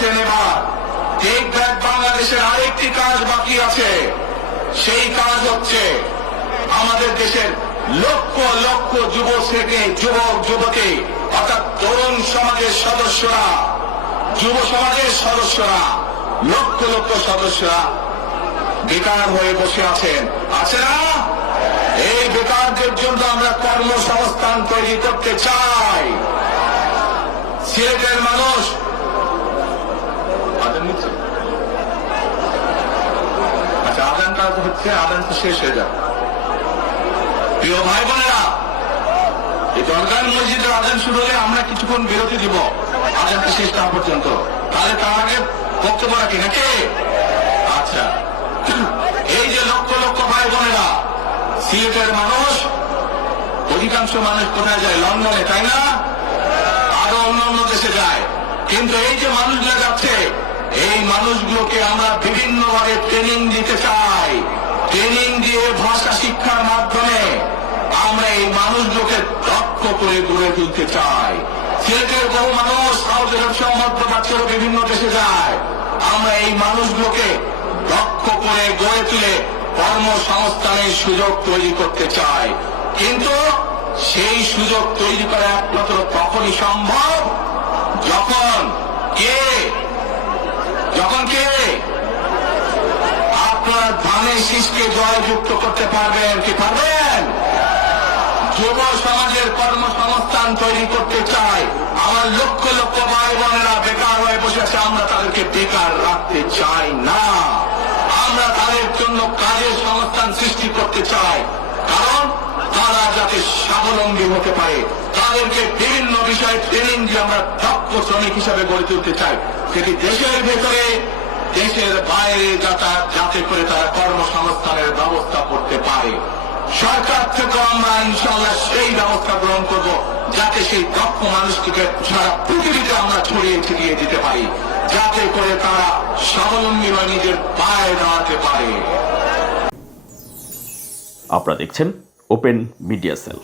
বসেন এবার। Take back বাংলাদেশের আরেকটি কাজ বাকি আছে। সেই কাজ হচ্ছে আমাদের দেশের লক্ষ লক্ষ যুবক যুবতী অর্থাৎ তরুণ সমাজের সদস্যরা, যুব সমাজের সদস্যরা, লক্ষ লক্ষ সদস্যরা বেকার হয়ে বসে আছেন, আছে না? এই বেকারদের জন্য আমরা কর্মসংস্থান তৈরি করতে চাই। সিলেটের মানুষ আচ্ছা, আদানটা হচ্ছে, আদান তো শেষ হয়ে যাবে। প্রিয় ভাই বোনেরা, এই দরগার মসজিদের আদান শুরু হলে আমরা কিছুক্ষণ বিরতি দিব আদানটা শেষ হওয়া পর্যন্ত। তাহলে তার আগে বক্তব্য রাখি নাকি? আচ্ছা, এই যে লক্ষ লক্ষ ভাই বোনেরা, সিলেটের মানুষ, অধিকাংশ মানুষ কোথায় যায়? লন্ডনে, তাই না? আরো অন্যান্য দেশে যায়। কিন্তু এই যে মানুষগুলো যাচ্ছে, এই মানুষগুলোকে আমরা বিভিন্নভাবে ট্রেনিং দিতে চাই। ট্রেনিং দিয়ে ভাষা শিক্ষার মাধ্যমে আমরা এই মানুষগুলোকে দক্ষ করে গড়ে তুলতে চাই। সিলেটের বহু মানুষ সৌদি আরব সহ মধ্যপ্রাচ্যের বিভিন্ন দেশে যায়। আমরা এই মানুষগুলোকে দক্ষ করে গড়ে তুলে কর্মসংস্থানের সুযোগ তৈরি করতে চাই। কিন্তু সেই সুযোগ তৈরি করা একমাত্র তখনই সম্ভব যখন কে আপনার ধানের শীষকে জয়যুক্ত করতে পারবেন। কি পারবেন? যুব সমাজের কর্মসংস্থান তৈরি করতে চাই। আমার লক্ষ লক্ষ ভাই বোনেরা বেকার হয়ে বসে আছে, আমরা তাদেরকে বেকার রাখতে চাই না। আমরা তাদের জন্য কাজের সংস্থান সৃষ্টি করতে চাই, কারণ তারা যাতে স্বাবলম্বী হতে পারে। তাদেরকে বিভিন্ন বিষয়ে ট্রেনিং দিয়ে আমরা দক্ষ শ্রমিক হিসাবে গড়ে তুলতে চাই, সেটি দেশের ভেতরে দেশের বাইরে যাতে করে তারা কর্মসংস্থানের ব্যবস্থা করতে পারে। সরকার থেকে আমরা ইনশাআল্লাহ সেই ব্যবস্থা গ্রহণ করব, যাতে সেই দক্ষ মানুষটিকে সারা পৃথিবীতে আমরা ছড়িয়ে ছিটিয়ে দিতে পারি, যাতে করে তারা স্বাবলম্বী হয়ে নিজের পায়ে দাঁড়াতে পারে। আপনারা দেখছেন ওপেন মিডিয়া সেল।